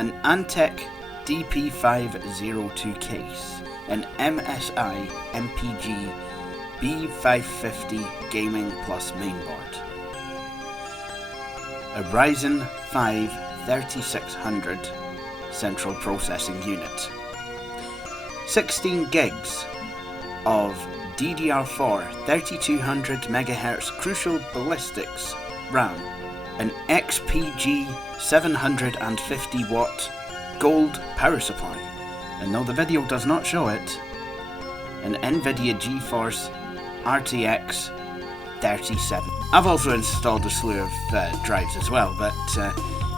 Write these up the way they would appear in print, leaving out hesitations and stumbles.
an Antec DP502 case, an MSI MPG B550 Gaming Plus mainboard, a Ryzen 5 3600 central processing unit, 16 gigs of DDR4 3200 MHz Crucial Ballistics RAM, an XPG 750 watt gold power supply, and though the video does not show it, an NVIDIA GeForce RTX 37. I've also installed a slew of drives as well, but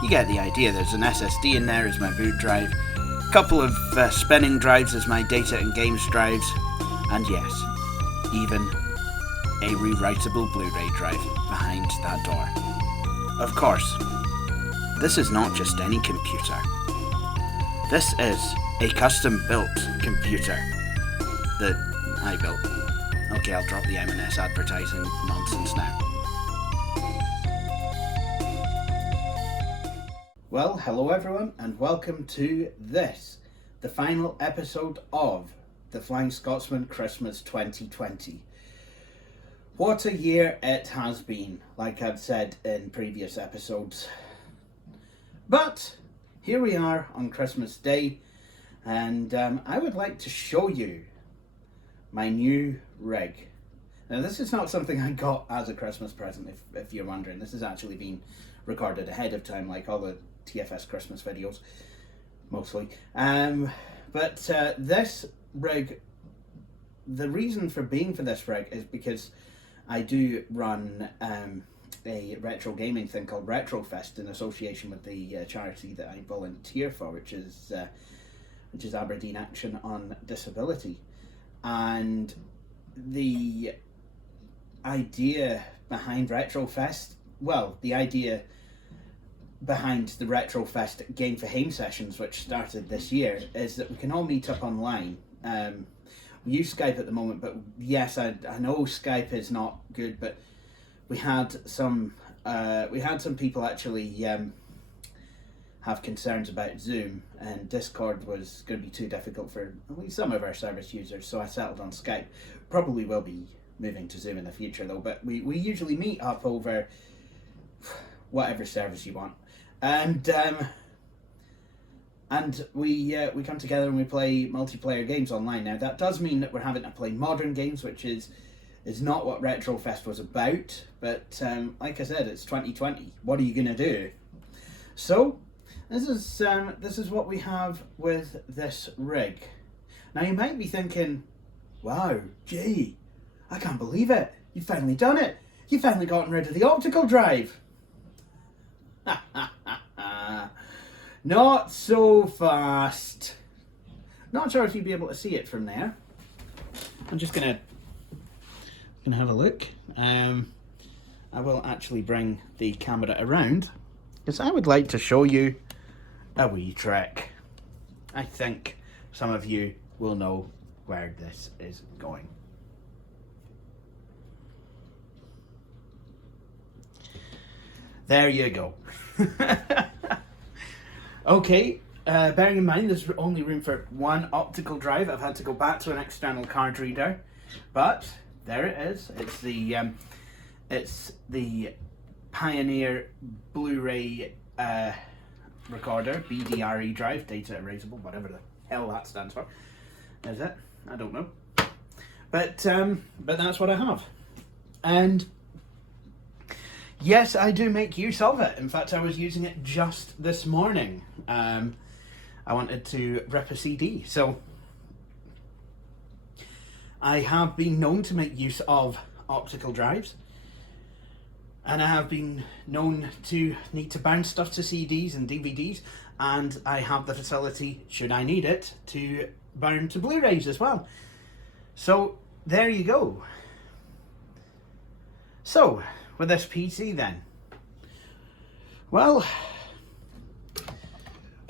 you get the idea. There's an SSD in there as my boot drive, a couple of spinning drives as my data and games drives, and yes, even a rewritable Blu-ray drive behind that door. Of course, this is not just any computer. This is a custom-built computer that I built. Okay, I'll drop the M&S advertising nonsense now. Well, hello everyone, and welcome to this, the final episode of the Flying Scotsman Christmas 2020. What a year it has been, like I've said in previous episodes. But here we are on Christmas Day, and I would like to show you my new rig. Now, this is not something I got as a Christmas present, if you're wondering. This has actually been recorded ahead of time, like all the TFS Christmas videos, mostly. But this rig, the reason for being for this rig is because I do run a retro gaming thing called Retrofest in association with the charity that I volunteer for, which is Aberdeen Action on Disability. And the idea behind Retrofest, well, the idea behind the Retrofest Game for Hame sessions, which started this year, is that we can all meet up online. We use Skype at the moment, but yes, I know Skype is not good, but we had some people actually have concerns about Zoom, and Discord was going to be too difficult for at least some of our service users, so I settled on Skype. Probably will be moving to Zoom in the future though, but we usually meet up over whatever service you want, and we come together and we play multiplayer games online. Now that does mean that we're having to play modern games, which is not what Retrofest was about, but like I said, it's 2020. What are you going to do? So this is what we have with this rig. Now you might be thinking, wow, gee, I can't believe it. You've finally done it. You've finally gotten rid of the optical drive. Not so fast. Not sure if you'll be able to see it from there. I'm just gonna have a look. I will actually bring the camera around because I would like to show you a wee trick. I think some of you will know where this is going. There you go. Okay, bearing in mind there's only room for one optical drive, I've had to go back to an external card reader, but there it is. It's the Pioneer Blu-ray recorder, BDRE drive, data erasable, whatever the hell that stands for. Is it? I don't know. But that's what I have. And yes, I do make use of it. In fact, I was using it just this morning. I wanted to rip a CD. So I have been known to make use of optical drives. And I have been known to need to bounce stuff to CDs and DVDs. And I have the facility, should I need it, to bound to Blu-rays as well. So there you go. So with this PC then, well,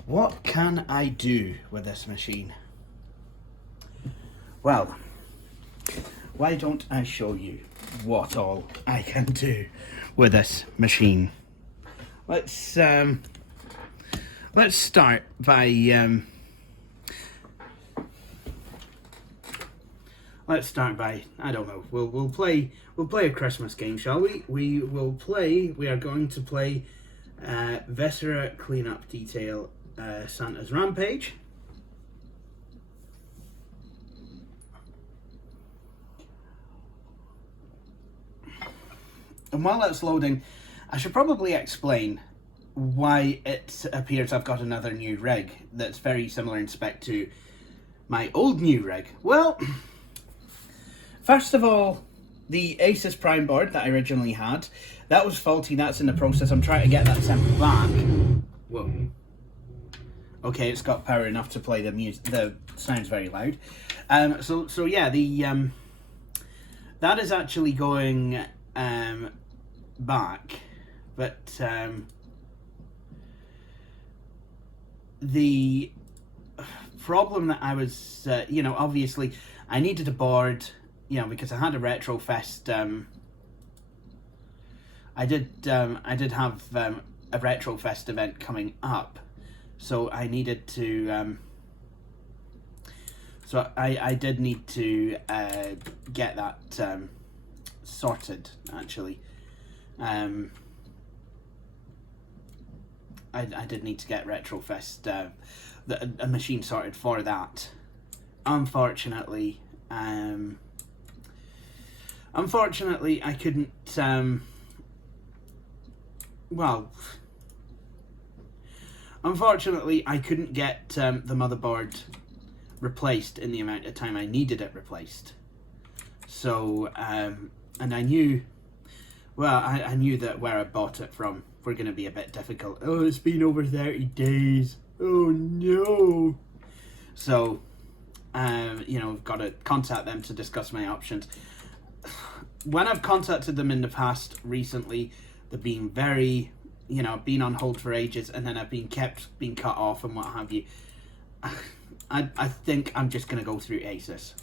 what can I do with this machine? Well, why don't I show you what all I can do with this machine. Let's let's start by I don't know. We'll play a Christmas game, shall we? We are going to play Viscera Cleanup Detail Santa's Rampage. And while that's loading, I should probably explain why it appears I've got another new rig that's very similar in spec to my old new rig. Well, first of all, the Asus Prime board that I originally had, that was faulty. That's in the process. I'm trying to get that sent back. Whoa. Okay, it's got power enough to play the music. The sound's very loud. So yeah, the that is actually going back, but the problem that I was, obviously I needed a board, because I had a Retrofest. I did have a Retrofest event coming up, so I needed to. So I did need to get that sorted, actually. I did need to get Retrofest, a machine sorted for that. Unfortunately, I couldn't. Unfortunately, I couldn't get the motherboard replaced in the amount of time I needed it replaced. So, and I knew. Well, I knew that where I bought it from were going to be a bit difficult. Oh, it's been over 30 days. Oh, no. So, I've got to contact them to discuss my options. When I've contacted them in the past recently, they've been very, been on hold for ages, and then I've been cut off and what have you. I think I'm just going to go through Asus.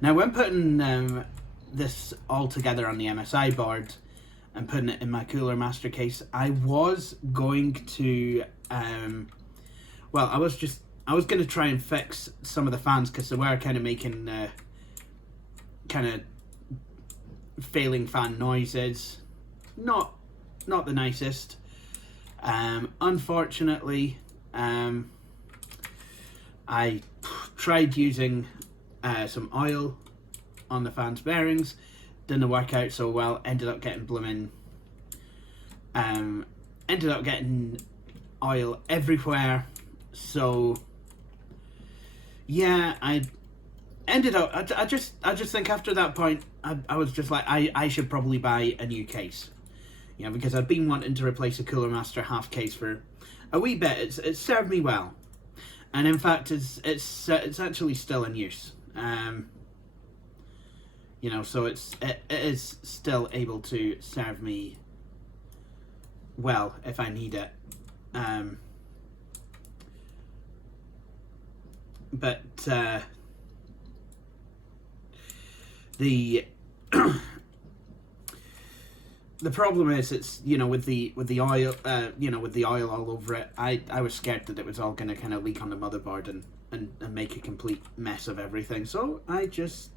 Now, when putting this all together on the MSI board and putting it in my Cooler Master case, I was going to I was going to try and fix some of the fans, because they were kind of making kind of failing fan noises, not the nicest. Unfortunately, I tried using some oil on the fan's bearings, didn't work out so well. Ended up getting oil everywhere. So yeah, I just think after that point I was just like, I should probably buy a new case, because I've been wanting to replace a Cooler Master half case for a wee bit. It's served me well, and in fact it's actually still in use. So it is still able to serve me well if I need it. But the the problem is, it's with the oil with the oil all over it, I was scared that it was all going to kind of leak on the motherboard and make a complete mess of everything. So I just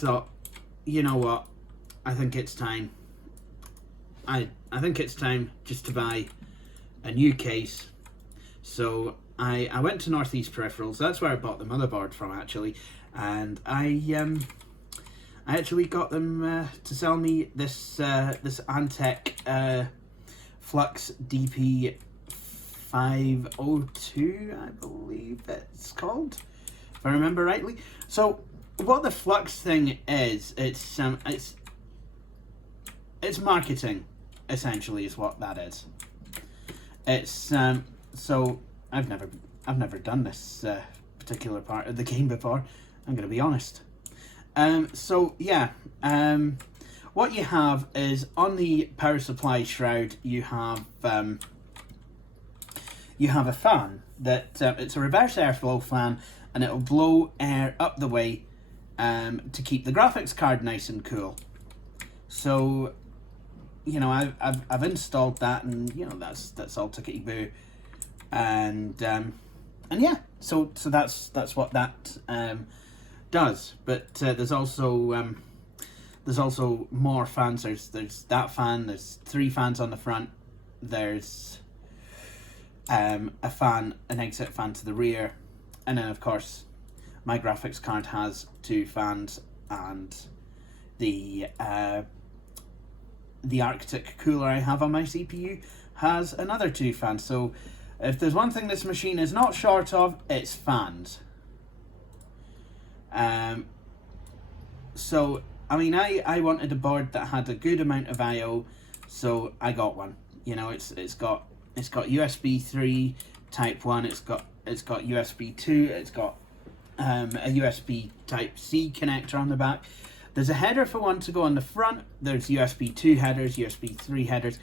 thought, you know what, I think it's time. I think it's time just to buy a new case. So I went to Northeast Peripherals. That's where I bought the motherboard from, actually, and I actually got them to sell me this Antec Flux DP 502, I believe it's called, if I remember rightly. So what the Flux thing is, it's marketing, essentially, is what that is. It's so I've never done this particular part of the game before, I'm going to be honest. So yeah, what you have is, on the power supply shroud, you have a fan that it's a reverse airflow fan, and it'll blow air up the way to keep the graphics card nice and cool. So you know, I've installed that, and you know, that's all tickety boo, and yeah, so that's what that does. But there's also more fans. There's that fan. There's 3 fans on the front. There's an exit fan to the rear, and then of course my graphics card has 2 fans, and the Arctic cooler I have on my CPU has another 2 fans. So if there's one thing this machine is not short of, it's fans. So I mean, I wanted a board that had a good amount of I/O, so I got one. You know, it's got USB 3 Type 1. It's got USB 2. It's got a USB Type C connector on the back. There's a header for one to go on the front. There's USB 2 headers, USB 3 headers.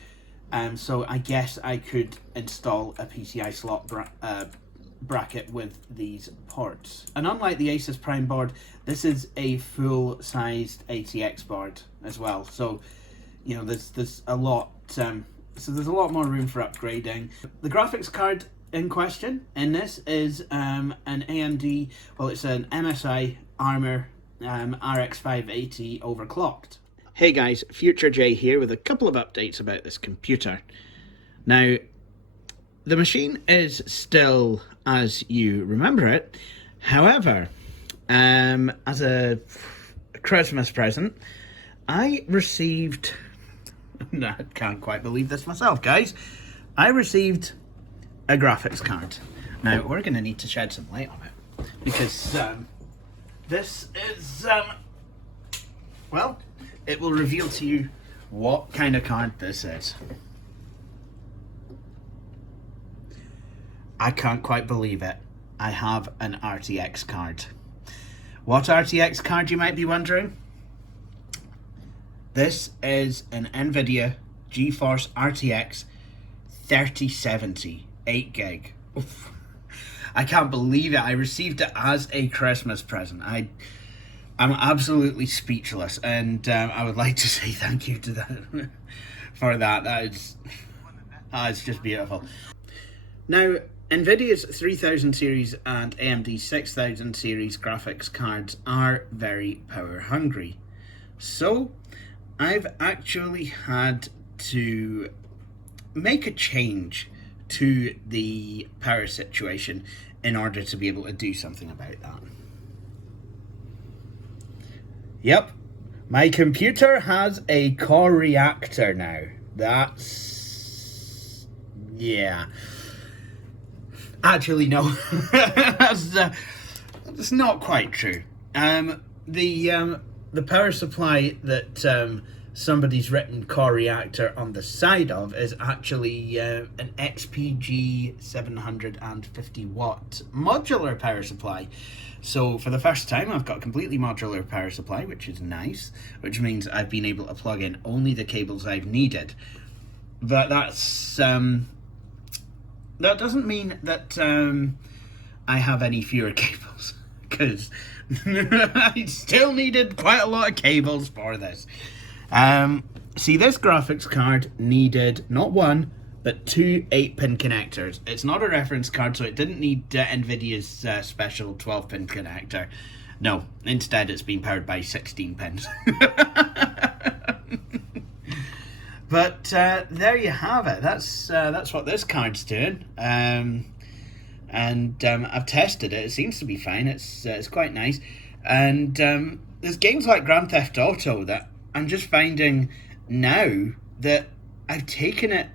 So I guess I could install a PCI slot bracket with these ports. And unlike the Asus Prime board, this is a full-sized ATX board as well. So, you know, there's a lot. So there's a lot more room for upgrading. The graphics card in question in this is an AMD. Well, it's an MSI Armor RX 580 overclocked. Hey guys, Future J here with a couple of updates about this computer. Now, the machine is still as you remember it. However, as a Christmas present, I received... I can't quite believe this myself, guys. I received a graphics card. Now, we're going to need to shed some light on it, because this is... well, it will reveal to you what kind of card this is. I can't quite believe it. I have an RTX card. What RTX card, you might be wondering? This is an NVIDIA GeForce RTX 3070 8GB. Oof. I can't believe it. I received it as a Christmas present. I'm absolutely speechless, and I would like to say thank you to that for that. It's just beautiful. Now, NVIDIA's 3000 series and AMD's 6000 series graphics cards are very power hungry. So, I've actually had to make a change to the power situation in order to be able to do something about that. Yep, my computer has a core reactor now. That's... yeah. Actually, no. That's not quite true. The power supply that somebody's written core reactor on the side of is actually an XPG 750 watt modular power supply. So for the first time, I've got a completely modular power supply, which is nice, which means I've been able to plug in only the cables I've needed. But that's that doesn't mean that I have any fewer cables, because I still needed quite a lot of cables for this. See, this graphics card needed not one, but 2 8-pin connectors. It's not a reference card, so it didn't need NVIDIA's special 12-pin connector. No, instead it's been powered by 16 pins. But there you have it. That's what this card's doing. And I've tested it. It seems to be fine. It's quite nice. And there's games like Grand Theft Auto that I'm just finding now that I've taken it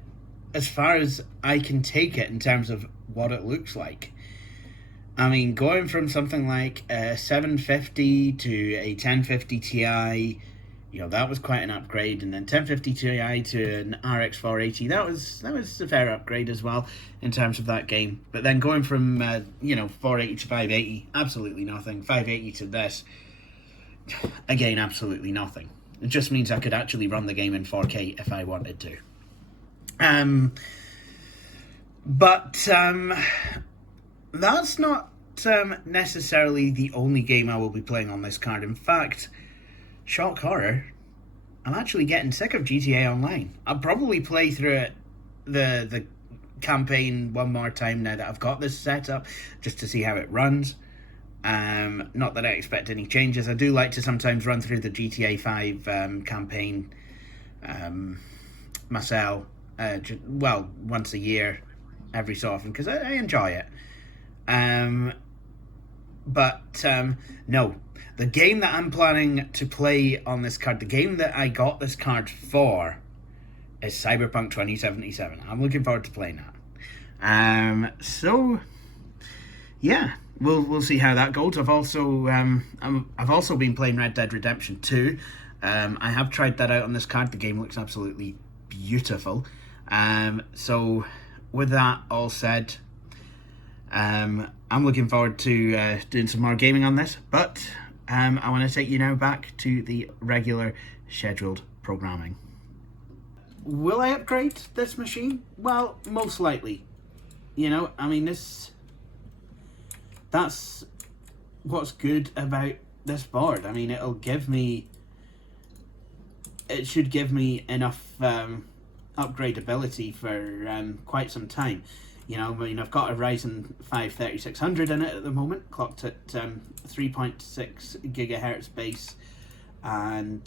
as far as I can take it in terms of what it looks like. I mean, going from something like a 750 to a 1050 Ti, you know, that was quite an upgrade, and then 1050 Ti to an RX 480, that was a fair upgrade as well in terms of that game. But then going from 480 to 580, absolutely nothing. 580 to this, again, absolutely nothing. It just means I could actually run the game in 4K if I wanted to. But that's not necessarily the only game I will be playing on this card. In fact, shock horror, I'm actually getting sick of GTA Online. I'll probably play through it, the campaign one more time now that I've got this set up, just to see how it runs. Not that I expect any changes. I do like to sometimes run through the GTA 5 campaign myself, well, once a year, every so often, because I enjoy it. But no, the game that I'm planning to play on this card, the game that I got this card for, is Cyberpunk 2077. I'm looking forward to playing that. So yeah, we'll see how that goes. I've also been playing Red Dead Redemption 2. I have tried that out on this card. The game looks absolutely beautiful. So with that all said, I'm looking forward to doing some more gaming on this, but I want to take you now back to the regular scheduled programming. Will I upgrade this machine? Well, most likely. You know, I mean, that's what's good about this board. I mean, it should give me enough upgradability for quite some time. You know, I mean, I've got a Ryzen 5 3600 in it at the moment, clocked at 3.6 gigahertz base, and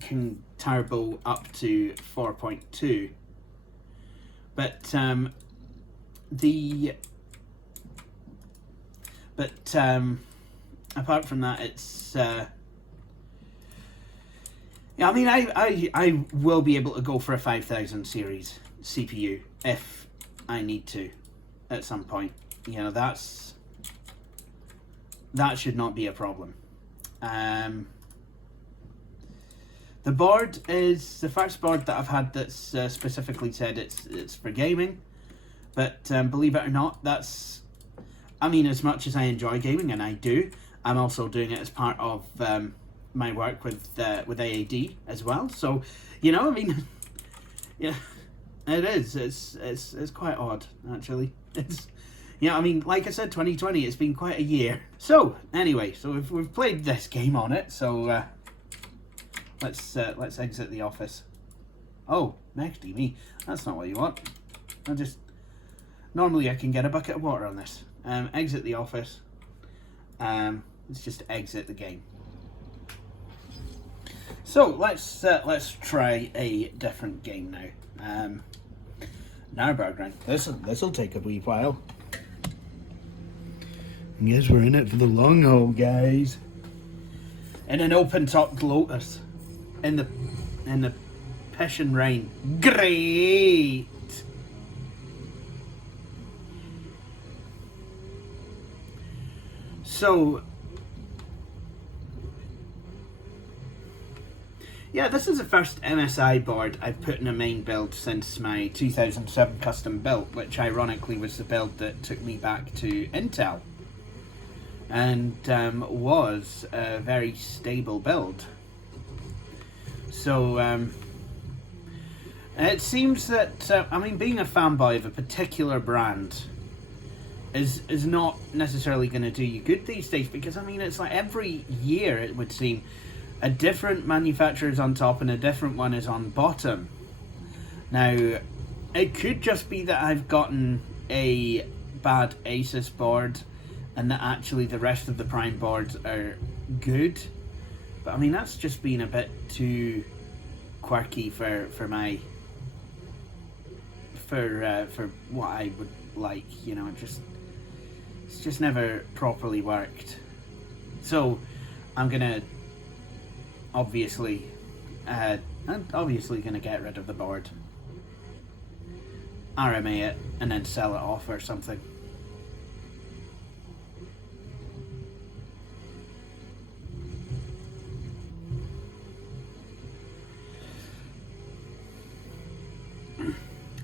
can turbo up to 4.2. But apart from that, it's yeah, I mean, I will be able to go for a 5000 series CPU if I need to at some point. You know, that should not be a problem. The board is the first board that I've had that's specifically said it's for gaming, but believe it or not, I mean, as much as I enjoy gaming, and I do, I'm also doing it as part of my work with AAD as well. So, you know, I mean, yeah, it is. It's quite odd, actually. It's, you know, I mean, like I said, 2020, it's been quite a year. So anyway, so we've played this game on it. So let's exit the office. Oh, Mexty me, that's not what you want. Normally I can get a bucket of water on this. Exit the office. Let's just exit the game. So let's try a different game now. Nürburgring. This'll take a wee while. Yes, we're in it for the long haul, guys. In an open-topped Lotus, in the pissing rain. Great. So, yeah, this is the first MSI board I've put in a main build since my 2007 custom build, which ironically was the build that took me back to Intel, and was a very stable build. So, it seems that, I mean, being a fanboy of a particular brand is not necessarily going to do you good these days, because I mean, it's like every year it would seem a different manufacturer is on top and a different one is on bottom. Now, it could just be that I've gotten a bad Asus board and that actually the rest of the Prime boards are good, but I mean, that's just been a bit too quirky for what I would like. You know, it's just never properly worked. So I'm gonna obviously gonna get rid of the board, RMA it, and then sell it off or something.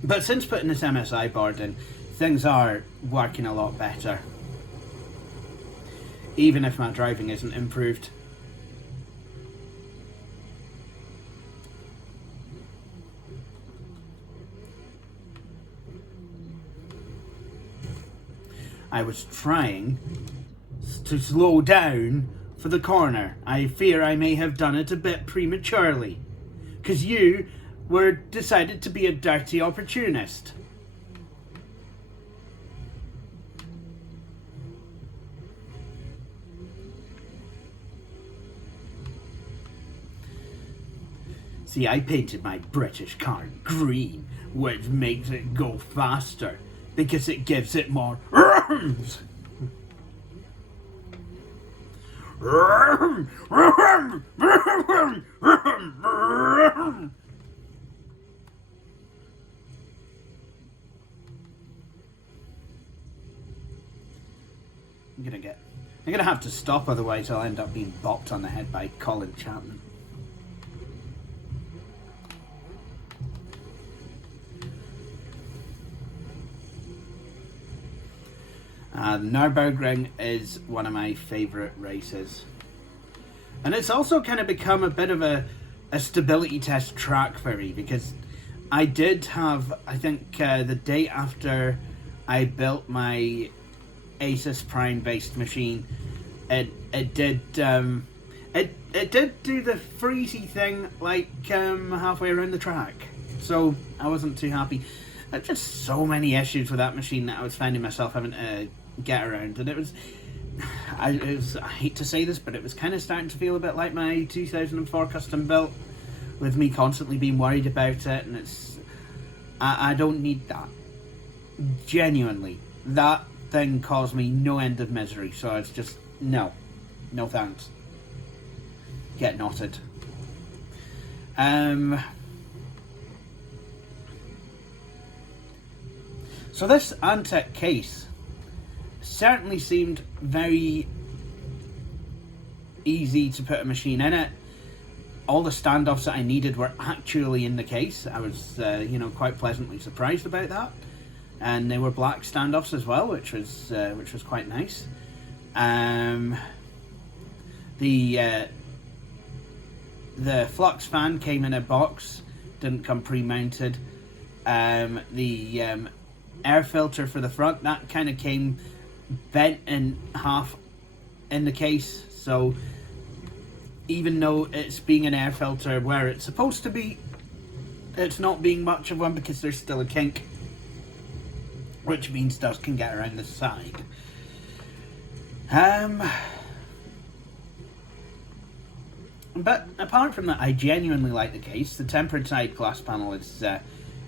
But since putting this MSI board in, things are working a lot better, even if my driving isn't improved. I was trying to slow down for the corner. I fear I may have done it a bit prematurely, because you were decided to be a dirty opportunist. See, I painted my British car green, which makes it go faster, because it gives it more rums. I'm gonna have to stop, otherwise I'll end up being bopped on the head by Colin Chapman. Nürburgring is one of my favourite races, and it's also kind of become a bit of a stability test track for me, because I did have, I think the day after I built my Asus Prime based machine, it did do the freezy thing like halfway around the track, so I wasn't too happy. There's just so many issues with that machine that I was finding myself having to get around, and I hate to say this, but it was kind of starting to feel a bit like my 2004 custom built, with me constantly being worried about it, and I don't need that. Genuinely, that thing caused me no end of misery, so it's just no thanks. Get knotted. So this Antec case certainly seemed very easy to put a machine in it. All the standoffs that I needed were actually in the case. I was, quite pleasantly surprised about that. And they were black standoffs as well, which was quite nice. The flux fan came in a box, didn't come pre-mounted. The air filter for the front, that kind of came bent in half in the case, so even though it's being an air filter where it's supposed to be, it's not being much of one, because there's still a kink, which means dust can get around the side. But apart from that, I genuinely like the case. The tempered side glass panel is a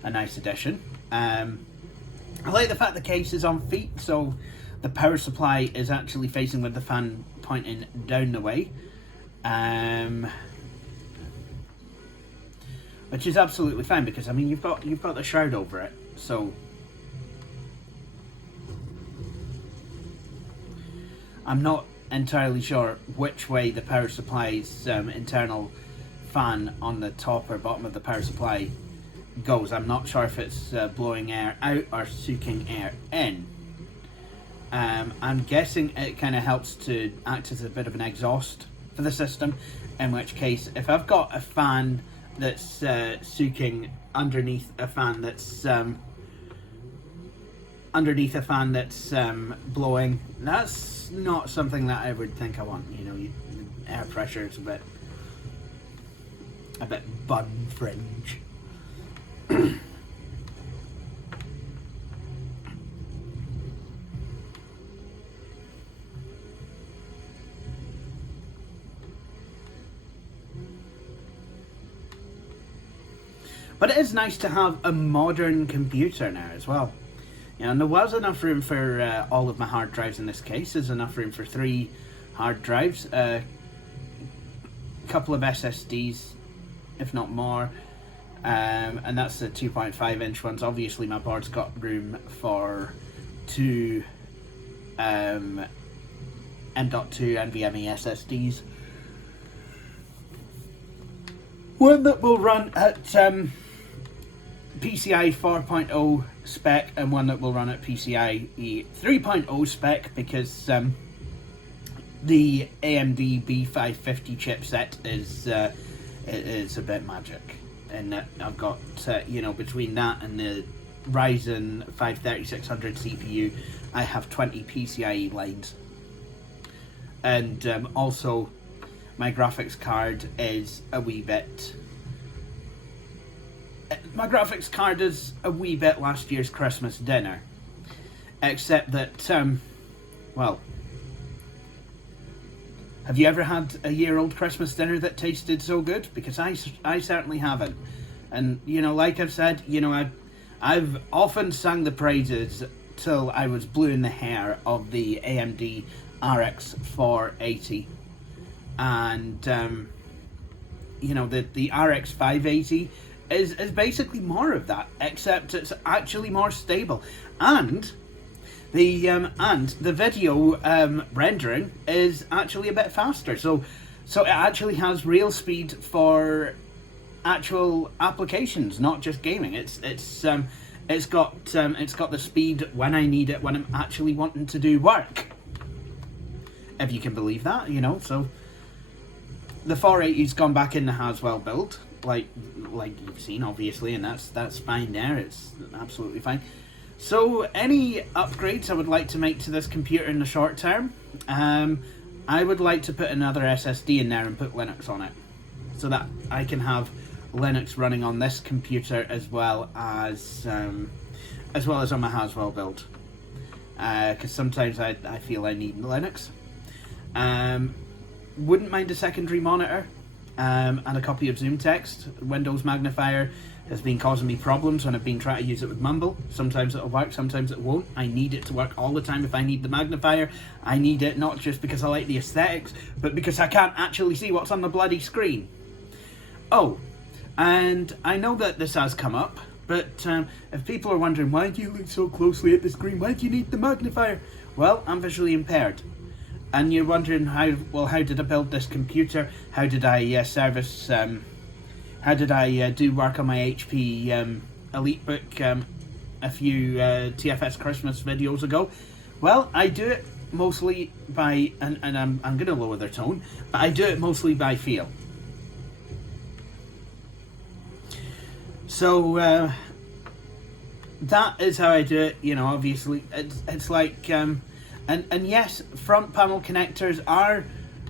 nice addition. I like the fact the case is on feet, so the power supply is actually facing with the fan pointing down the way, which is absolutely fine, because I mean you've got the shroud over it, so I'm not entirely sure which way the power supply's internal fan on the top or bottom of the power supply goes. I'm not sure if it's blowing air out or soaking air in. I'm guessing it kind of helps to act as a bit of an exhaust for the system, in which case if I've got a fan that's soaking underneath a fan that's blowing, that's not something that I would think I want. Air pressure is a bit bun fringe. But it is nice to have a modern computer now as well. And there was enough room for all of my hard drives in this case. There's enough room for 3 hard drives, a couple of SSDs, if not more, and that's the 2.5 inch ones. Obviously my board's got room for 2 M.2 NVMe SSDs. One that will run at PCI 4.0 spec, and one that will run at PCIe 3.0 spec, because the AMD B550 chipset is a bit magic, and I've got between that and the Ryzen 5 3600 CPU, I have 20 PCIe lines. and also my graphics card is a wee bit. My graphics card is a wee bit last year's Christmas dinner, except that, well, have you ever had a year-old Christmas dinner that tasted so good? Because I certainly haven't. And, you know, like I've said, you know, I've often sung the praises till I was blue in the hair of the AMD RX 480. And, you know, the RX 580 is basically more of that, except it's actually more stable. And the video rendering is actually a bit faster. So it actually has real speed for actual applications, not just gaming. It's got the speed when I need it, when I'm actually wanting to do work. If you can believe that, you know. So the 480's gone back in the Haswell build, like you've seen, obviously, and that's fine there. It's absolutely fine. So any upgrades I would like to make to this computer in the short term, I would like to put another SSD in there and put Linux on it, so that I can have Linux running on this computer as well as on my Haswell build. Because sometimes I feel I need Linux. Wouldn't mind a secondary monitor and a copy of Zoom Text. Windows Magnifier has been causing me problems when I've been trying to use it with Mumble. Sometimes it'll work, sometimes it won't. I need it to work all the time. If I need the magnifier, I need it not just because I like the aesthetics, but because I can't actually see what's on the bloody screen. Oh, and I know that this has come up, but if people are wondering, why do you look so closely at the screen? Why do you need the magnifier? Well, I'm visually impaired. And you're wondering, how did I build this computer? How did I service... how did I do work on my HP EliteBook a few TFS Christmas videos ago? Well, I do it mostly by, and I'm going to lower their tone, but I do it mostly by feel. So that is how I do it. You know, obviously it's like, and yes, front panel connectors are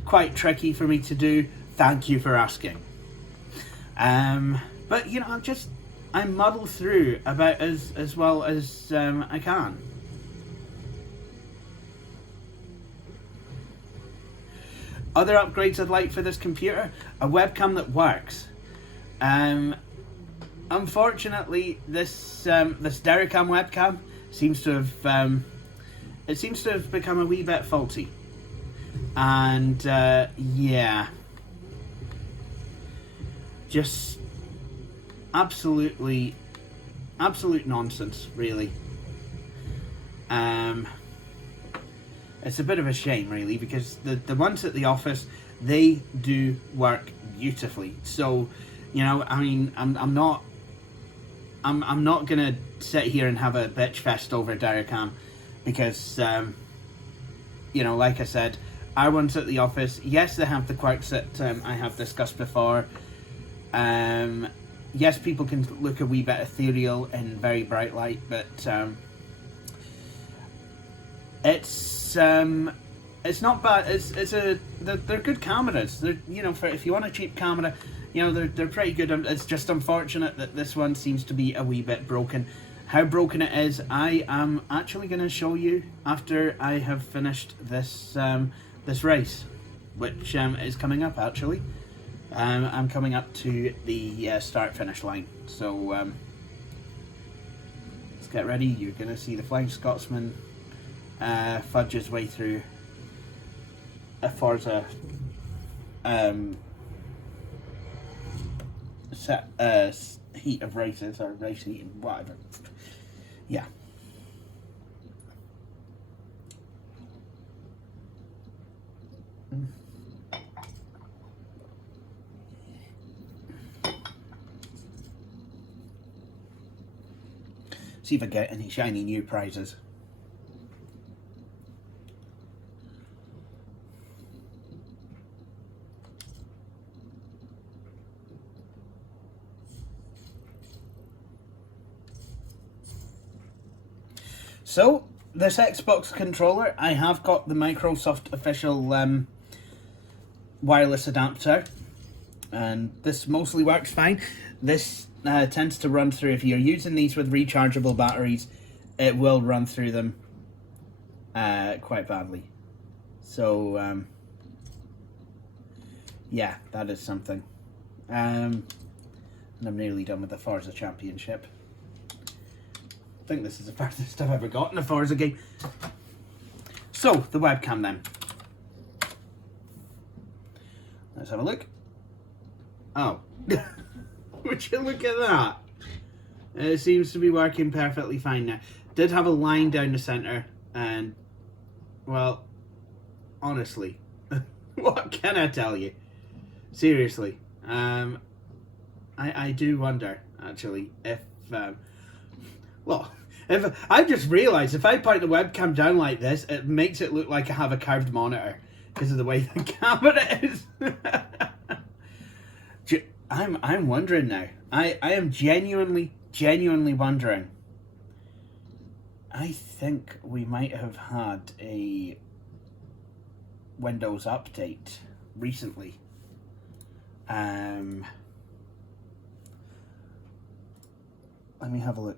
quite tricky for me to do. Thank you for asking. But you know, I muddle through about as well as I can. Other upgrades I'd like for this computer: a webcam that works. Unfortunately, this Dericam webcam seems to have become a wee bit faulty, and yeah, just absolute nonsense, really. It's a bit of a shame, really, because the ones at the office, they do work beautifully. So, you know, I mean, I'm not gonna sit here and have a bitch fest over Dericam, because you know, like I said, our ones at the office, yes, they have the quirks that I have discussed before. Yes, people can look a wee bit ethereal in very bright light, but it's not bad. They're good cameras. They're, you know, for if you want a cheap camera, you know, they're pretty good. It's just unfortunate that this one seems to be a wee bit broken. How broken it is, I am actually going to show you after I have finished this this race, which is coming up actually. I'm coming up to the start-finish line, so let's get ready. You're going to see the Flying Scotsman fudge his way through a Forza heat of races, or race heat, whatever. Yeah. See if I get any shiny new prizes. So this Xbox controller, I have got the Microsoft official wireless adapter, and this mostly works fine. This tends to run through, if you're using these with rechargeable batteries, it will run through them quite badly. So yeah, that is something. And I'm nearly done with the Forza Championship. I think this is the furthest I've ever got in a Forza game. So, the webcam then. Let's have a look. Oh. Would you look at that? It seems to be working perfectly fine now. Did have a line down the centre, and, well, honestly, what can I tell you? Seriously. I do wonder, actually, if, well, if I've just realised if I point the webcam down like this, it makes it look like I have a curved monitor because of the way the camera is. I'm wondering now. I am genuinely wondering. I think we might have had a Windows update recently. Let me have a look.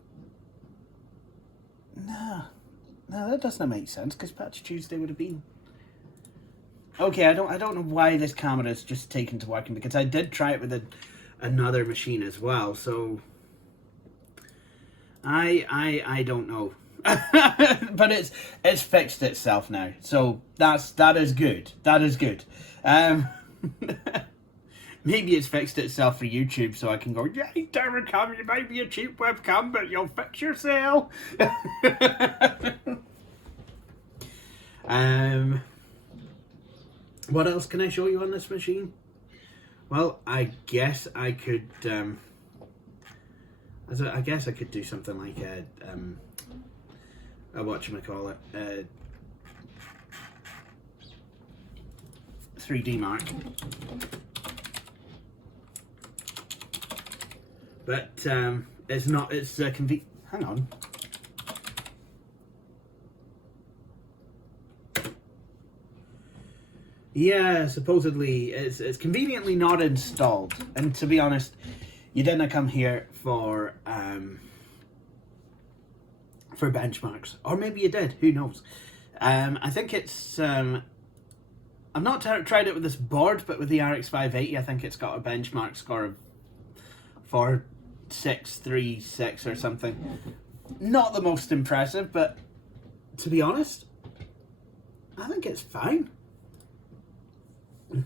No, that doesn't make sense because Patch Tuesday would have been. Okay, I don't know why this camera is just taken to working, because I did try it with another machine as well. So I don't know, but it's fixed itself now. So that is good. That is good. Maybe it's fixed itself for YouTube, so I can go, yeah, webcam, you might be a cheap webcam, but you'll fix yourself. What else can I show you on this machine? Well, I guess I could, I guess I could do something like a whatchamacallit, 3D Mark. But it's not, it's hang on. Yeah, supposedly it's conveniently not installed. And to be honest, you didn't come here for benchmarks. Or maybe you did, who knows. I think it's, I've not tried it with this board, but with the RX 580, I think it's got a benchmark score of 4636 or something. Not the most impressive, but to be honest, I think it's fine. I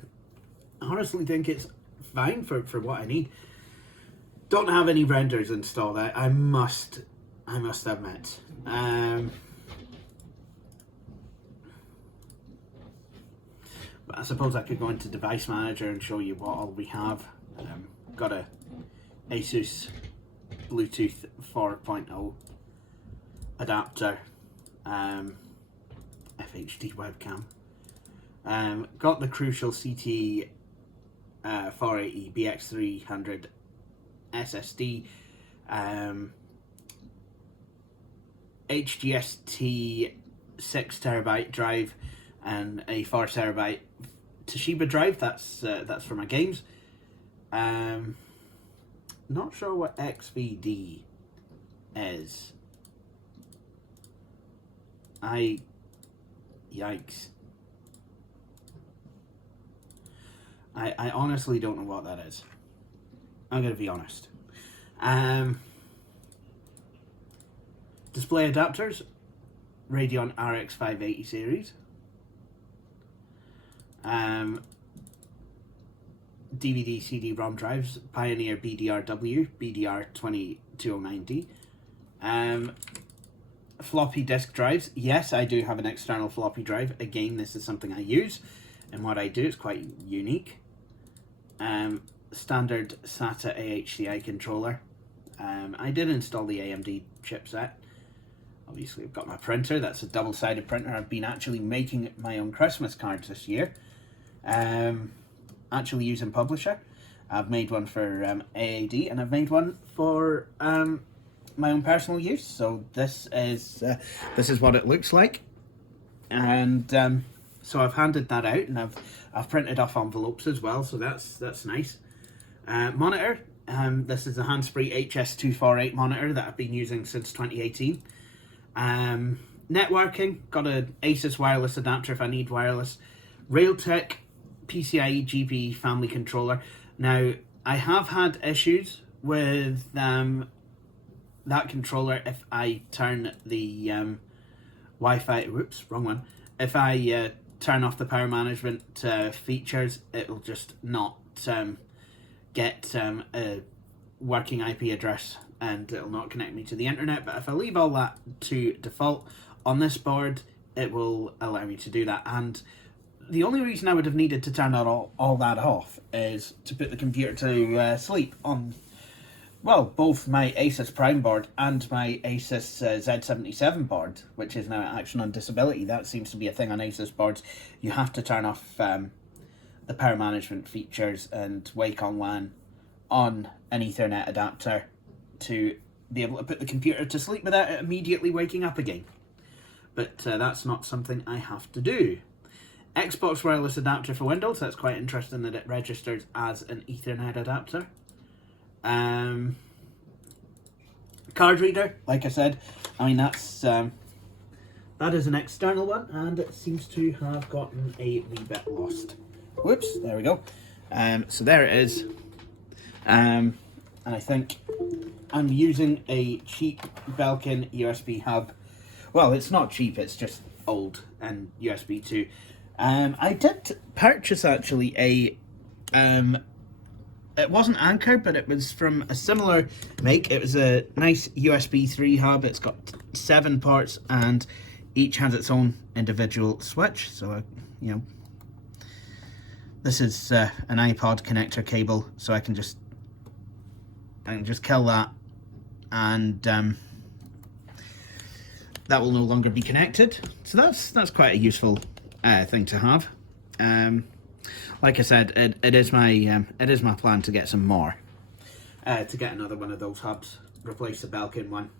honestly think it's fine for what I need. Don't have any renders installed, I must admit. But I suppose I could go into Device Manager and show you what all we have. Got a Asus Bluetooth 4.0 adapter, FHD webcam. Got the Crucial CT 480 BX300 SSD, HGST 6TB drive, and a 4TB Toshiba drive. That's for my games. Not sure what XVD is. Yikes. I honestly don't know what that is. I'm going to be honest. Display adapters, Radeon RX 580 series. DVD CD-ROM drives, Pioneer BDRW, BDR22090. Floppy disk drives. Yes, I do have an external floppy drive. Again, this is something I use, and what I do is quite unique. Standard SATA AHCI controller. I did install the AMD chipset. Obviously, I've got my printer. That's a double-sided printer. I've been actually making my own Christmas cards this year. Actually using Publisher. I've made one for AAD, and I've made one for my own personal use. So this is what it looks like, and so I've handed that out, and I've printed off envelopes as well. So that's nice. Monitor. This is a Handspree HS248 monitor that I've been using since 2018. Networking, got an Asus wireless adapter if I need wireless. Realtek PCIe GB family controller. Now, I have had issues with that controller if I turn the Wi-Fi, whoops, wrong one. If I turn off the power management features, it'll just not get a working IP address, and it'll not connect me to the internet. But if I leave all that to default on this board, it will allow me to do that. And the only reason I would have needed to turn that all that off is to put the computer to sleep on, well, both my Asus Prime board and my Asus Z77 board, which is now Action on Disability. That seems to be a thing on Asus boards. You have to turn off the power management features and wake on LAN on an Ethernet adapter to be able to put the computer to sleep without it immediately waking up again. But that's not something I have to do. Xbox wireless adapter for Windows. That's quite interesting that it registers as an Ethernet adapter. Card reader, like I said, I mean that's that is an external one, and it seems to have gotten a wee bit lost. Whoops, there we go. So there it is. And I think I'm using a cheap Belkin USB hub. Well, it's not cheap, it's just old and USB 2. I did purchase actually a it wasn't Anker, but it was from a similar make. It was a nice USB 3 hub. It's got 7 ports and each has its own individual switch. So, you know, this is an iPod connector cable, so I can just kill that, and that will no longer be connected. So that's quite a useful thing to have. Like I said, it is my plan to get some more, to get another one of those hubs, replace the Belkin one.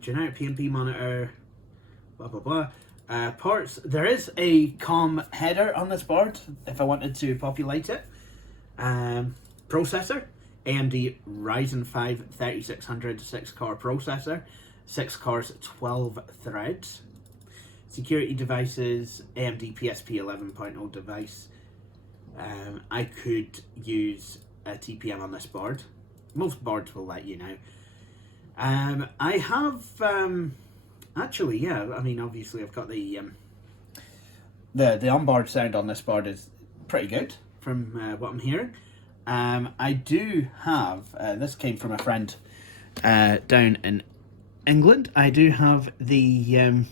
Generic PMP monitor, blah blah blah. Ports. There is a COM header on this board if I wanted to populate it. Processor, AMD Ryzen 5 3600 6-core processor, 6 cores, 12 threads. Security devices, AMD PSP 11.0 device. I could use a TPM on this board. Most boards will let you know. I have actually, yeah. I mean, obviously, I've got the onboard sound on this board is pretty good from what I'm hearing. I do have this came from a friend down in England. I do have the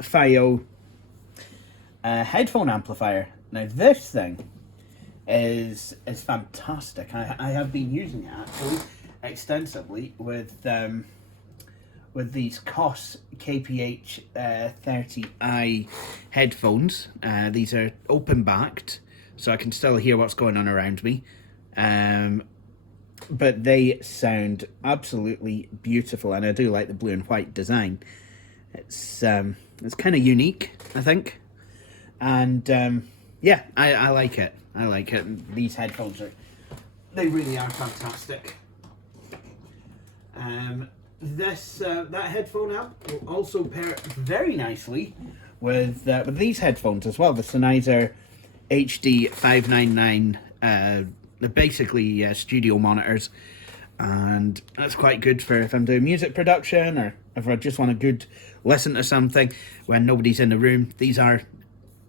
FiO headphone amplifier. Now this thing is fantastic. I have been using it actually extensively with these COS KPH 30i headphones. These are open backed, so I can still hear what's going on around me. But they sound absolutely beautiful, and I do like the blue and white design. It's kind of unique, I think, and yeah, I like it. I like it. These headphones they really are fantastic. That headphone amp will also pair very nicely with these headphones as well. The Sennheiser HD 599. They're basically studio monitors, and that's quite good for if I'm doing music production or if I just want a good listen to something when nobody's in the room. These are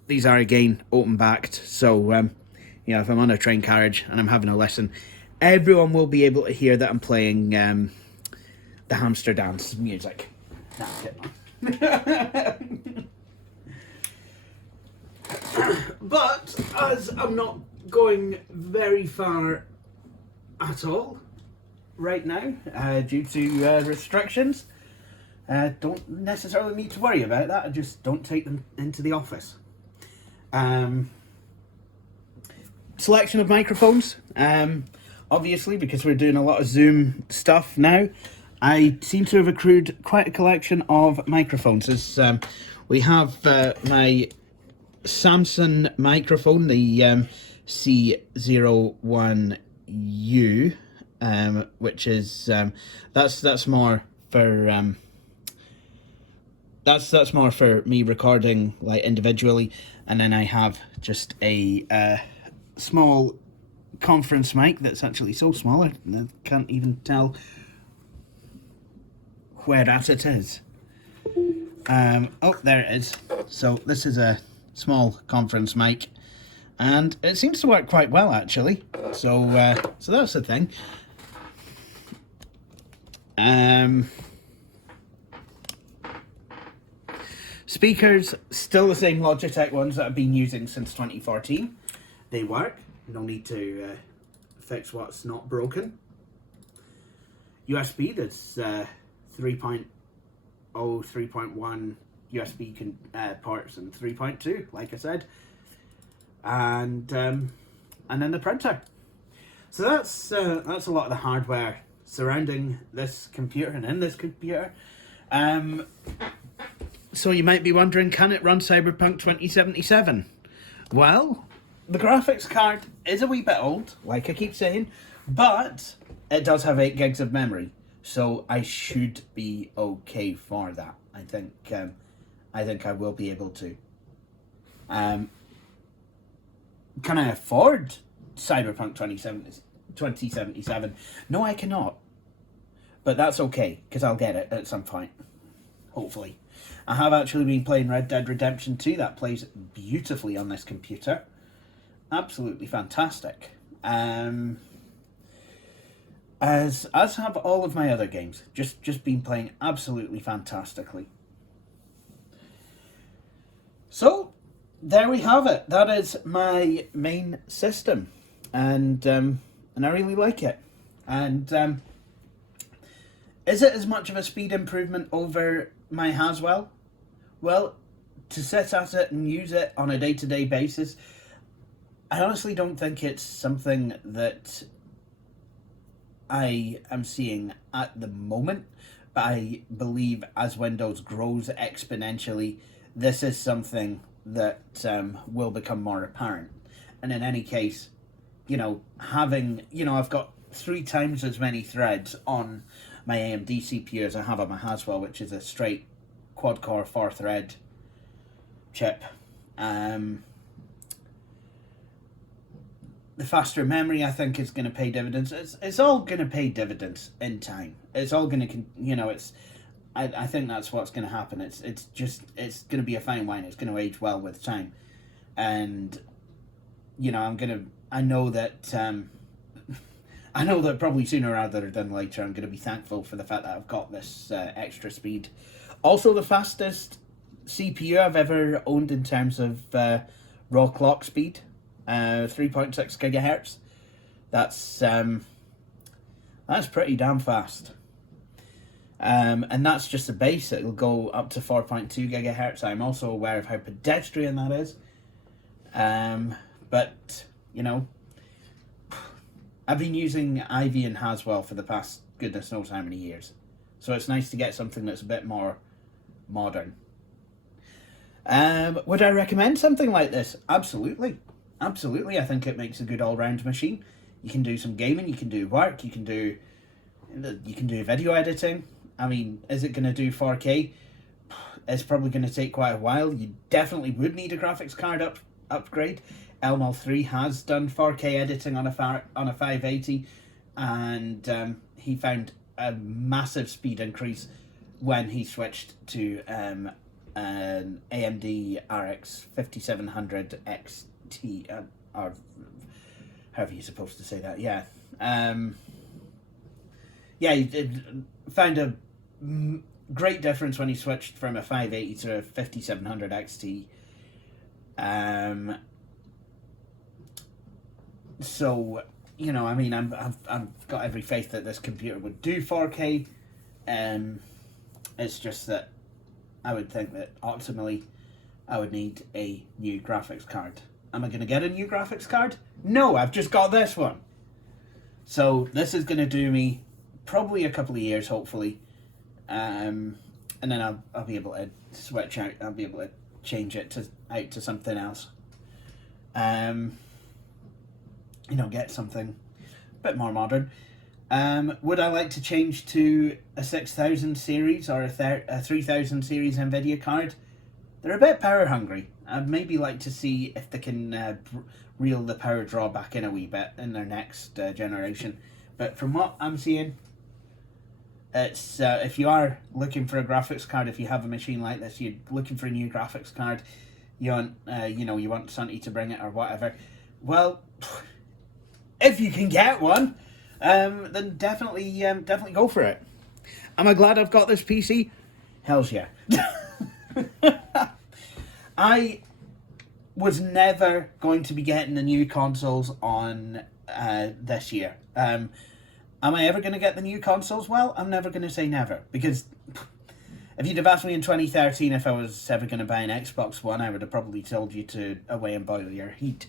again open backed, so you know, if I'm on a train carriage and I'm having a listen, everyone will be able to hear that I'm playing the hamster dance music. Nah, but as I'm not going very far at all right now due to restrictions, don't necessarily need to worry about that. I just don't take them into the office. Selection of microphones, obviously, because we're doing a lot of Zoom stuff now. I seem to have accrued quite a collection of microphones. We have my Samsung microphone, the C01U, which is that's more for that's more for me recording like individually, and then I have just a small conference mic that's actually so small I can't even tell where at it is. Oh, there it is. So this is a small conference mic, and it seems to work quite well actually. So that's the thing. Speakers, still the same Logitech ones that I've been using since 2014. They work. No need to fix what's not broken. USB, that's 3.0, 3.1 USB ports and 3.2, like I said, and then the printer. So that's a lot of the hardware surrounding this computer and in this computer. So you might be wondering, can it run Cyberpunk 2077? Well, the graphics card is a wee bit old, like I keep saying, but it does have 8 gigs of memory, so I should be okay for that. I think I will be able to. Can I afford Cyberpunk 2077? No, I cannot. But that's okay, because I'll get it at some point. Hopefully. I have actually been playing Red Dead Redemption 2. That plays beautifully on this computer. Absolutely fantastic. As have all of my other games. Just been playing absolutely fantastically. So, there we have it. That is my main system. And I really like it. And is it as much of a speed improvement over my Haswell? Well, to sit at it and use it on a day-to-day basis, I honestly don't think it's something that I am seeing at the moment, but I believe as Windows grows exponentially, this is something that will become more apparent. And in any case, I've got 3 times as many threads on my AMD CPU as I have on my Haswell, which is a straight quad-core 4-thread chip. The faster memory, I think, is going to pay dividends. It's all going to pay dividends in time. It's all going to, I think that's what's going to happen. It's going to be a fine wine. It's going to age well with time. And, I know that probably sooner rather than later I'm going to be thankful for the fact that I've got this extra speed. Also, the fastest CPU I've ever owned in terms of raw clock speed, 3.6 gigahertz. That's pretty damn fast. And that's just the base. It'll go up to 4.2 gigahertz. I'm also aware of how pedestrian that is. But, I've been using Ivy and Haswell for the past goodness knows how many years. So it's nice to get something that's a bit more modern. Would I recommend something like this? Absolutely. Absolutely. I think it makes a good all-round machine. You can do some gaming, you can do work, you can do video editing. I mean, is it going to do 4K? It's probably going to take quite a while. You definitely would need a graphics card upgrade. Elmo 3 has done 4K editing on a 580, and he found a massive speed increase when he switched to an AMD RX 5700 XT, or however you're supposed to say that. Yeah, he found a great difference when he switched from a 580 to a 5700 XT. So, I've got every faith that this computer would do 4K. It's just that I would think that optimally I would need a new graphics card. Am I going to get a new graphics card? No, I've just got this one. So this is going to do me probably a couple of years, hopefully, and then I'll be able to switch out. I'll be able to change it out to something else. Get something a bit more modern. Would I like to change to a 6000 series or a 3000 series NVIDIA card? They're a bit power hungry. I'd maybe like to see if they can reel the power draw back in a wee bit in their next generation. But from what I'm seeing, it's if you are looking for a graphics card, if you have a machine like this, you're looking for a new graphics card, you want you want somebody to bring it or whatever. Well, if you can get one, then definitely go for it. Am I glad I've got this PC? Hells yeah. I was never going to be getting the new consoles on this year. Am I ever going to get the new consoles? Well, I'm never going to say never, because if you'd have asked me in 2013 if I was ever going to buy an Xbox One, I would have probably told you to away and boil your heat.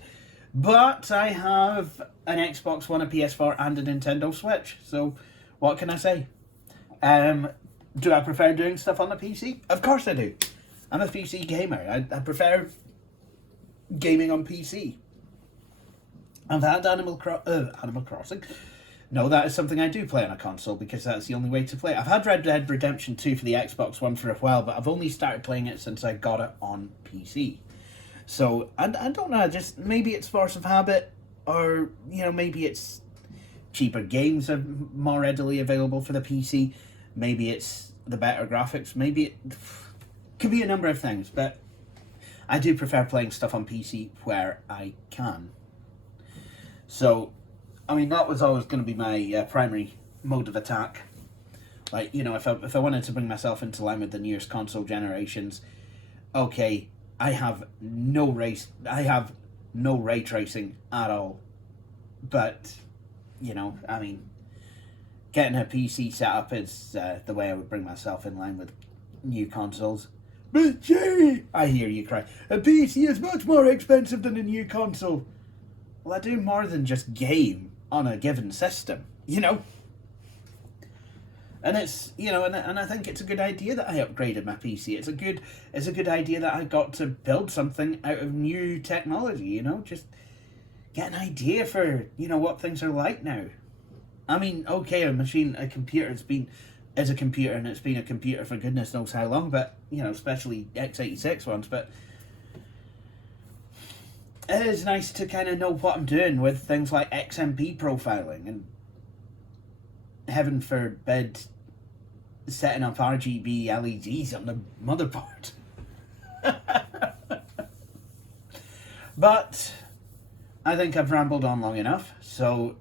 But I have an Xbox One, a PS4, and a Nintendo Switch, so what can I say? Do I prefer doing stuff on the PC? Of course I do. I'm a PC gamer. I prefer gaming on PC. I've had Animal Crossing. No, that is something I do play on a console because that's the only way to play it. I've had Red Dead Redemption 2 for the Xbox One for a while, but I've only started playing it since I got it on PC. So, I don't know, just maybe it's force of habit, or, maybe it's cheaper games are more readily available for the PC. Maybe it's the better graphics. Maybe it could be a number of things, but I do prefer playing stuff on PC where I can. So, that was always going to be my primary mode of attack. Like, if I wanted to bring myself into line with the newest console generations, okay, I have no ray tracing at all. But, getting a PC set up is the way I would bring myself in line with new consoles. But Jerry, I hear you cry, a PC is much more expensive than a new console. Well, I do more than just game on a given system, And it's, and I think it's a good idea that I upgraded my PC. It's a good idea that I got to build something out of new technology, just get an idea for, what things are like now. Okay, a computer is a computer, and it's been a computer for goodness knows how long, but, especially x86 ones, but it is nice to kind of know what I'm doing with things like XMP profiling and, heaven forbid, setting up RGB LEDs on the motherboard. But I think I've rambled on long enough, so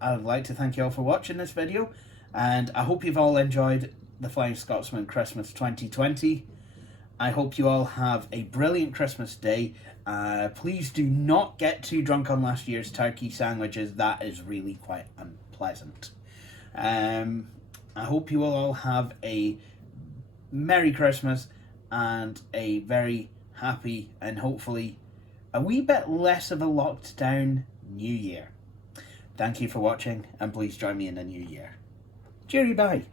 I'd like to thank you all for watching this video, and I hope you've all enjoyed the Flying Scotsman Christmas 2020. I hope you all have a brilliant Christmas day. Please do not get too drunk on last year's turkey sandwiches. That is really quite unpleasant. I hope you will all have a Merry Christmas and a very happy and hopefully a wee bit less of a locked down New Year. Thank you for watching, and please join me in the new year. Cheery bye.